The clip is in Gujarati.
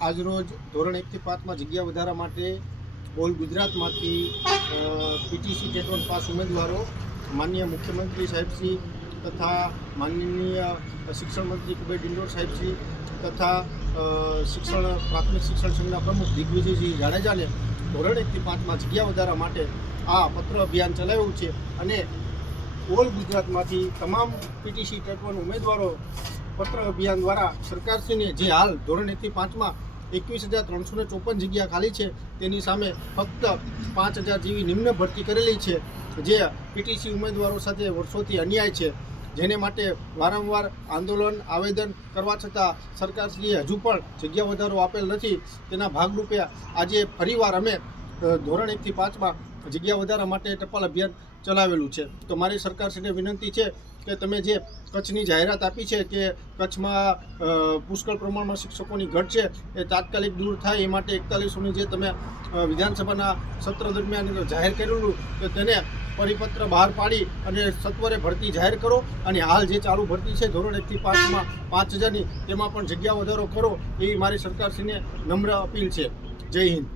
આજરોજ ધોરણ 1 થી 5માં જગ્યા વધારા માટે ઓલ ગુજરાતમાંથી પીટીસી ટેટ1 પાસ ઉમેદવારો માનનીય મુખ્યમંત્રી સાહેબશ્રી તથા માનનીય શિક્ષણ મંત્રી કુબેર ડિંડોર સાહેબશ્રી તથા પ્રાથમિક શિક્ષણ સંઘના પ્રમુખ દિગ્વિજયજી જાડેજાને ધોરણ 1 થી 5માં જગ્યા વધારા માટે આ પત્ર અભિયાન ચલાવ્યું છે અને ઓલ ગુજરાતમાંથી તમામ પીટીસી ટેટ1 ઉમેદવારો પત્ર અભિયાન દ્વારા સરકારશ્રીને જે હાલ ધોરણ 1 થી 5માં 21,354 જગ્યા ખાલી છે તેની સામે ફક્ત 5,000 જેવી નિમ્ન ભરતી કરેલી છે, જે પીટીસી ઉમેદવારો સાથે વર્ષોથી અન્યાય છે, જેને માટે વારંવાર આંદોલન આવેદન કરવા છતાં સરકારશ્રીએ હજુ પણ જગ્યા વધારો આપેલ નથી. તેના ભાગરૂપે આજે ફરીવાર અમે ધોરણ 1 થી 5માં જગ્યા વધારા માટે ટપાલ અભિયાન ચલાવેલું છે. તો મારી સરકારશ્રીને વિનંતી છે કે તમે જે કચ્છની જાહેરાત આપી છે કે કચ્છમાં પુષ્કળ પ્રમાણમાં શિક્ષકોની ઘટ છે એ તાત્કાલિક દૂર થાય એ માટે 4100ની જે તમે વિધાનસભાના સત્ર દરમિયાન જાહેર કરેલું કે તેને પરિપત્ર બહાર પાડી અને સત્વરે ભરતી જાહેર કરો અને હાલ જે ચાલુ ભરતી છે ધોરણ 1 થી 5માં 5,000ની તેમાં પણ જગ્યા વધારો કરો એવી મારી સરકારશ્રીને નમ્ર અપીલ છે. જય હિન્દ.